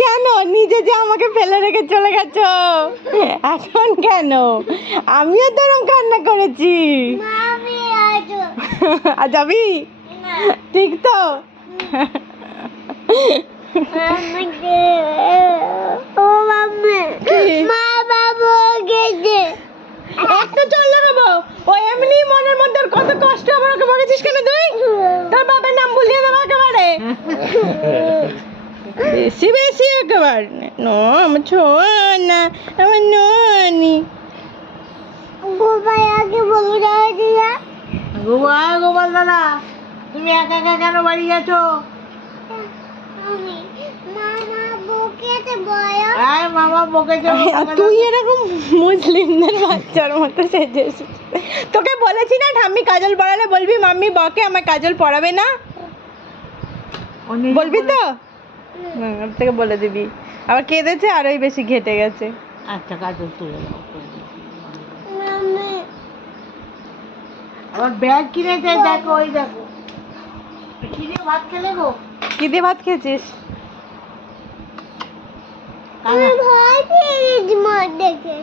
কেন নিজে যে আমাকে ফেলে রেখে চলে গেছো এখন কেন? আমিও তো এরকম কান্না করেছি। আর যাবি? ঠিক তো? একটা চল লাগাবো ও এমনি মনের মধ্যে ওর কত কষ্ট, আবার ওকে বলেছিস কেন তুই? তোর বাবার নাম ভুলিয়ে দেবো একেবারে। বেশি বেশি একেবারে নো আমার ছোনা আমার ননি গোপাল দাদা তুমি একা একা কেন বাড়ি গেছো? মামা বকেছে। তুই এরকম মুসলিমদের বাচ্চার মতো সেজেছিস। তোকে বলেছি না ঠাম্মি কাজল পড়ালে বলবি মাম্মি বকে আমার কাজল পড়াবে না, বলবি তো? থেকে বলে দিবি। আবার কেঁদেছে আরোই বেশি ঘেটে গেছে। আচ্ছা কাজল তুলে দাও। আবার ব্যাগ কিনেছে দেখো, ওই দেখো। কি দিয়ে ভাত খেলে গো? কি দিয়ে ভাত খেয়েছিস? ভাই দেখে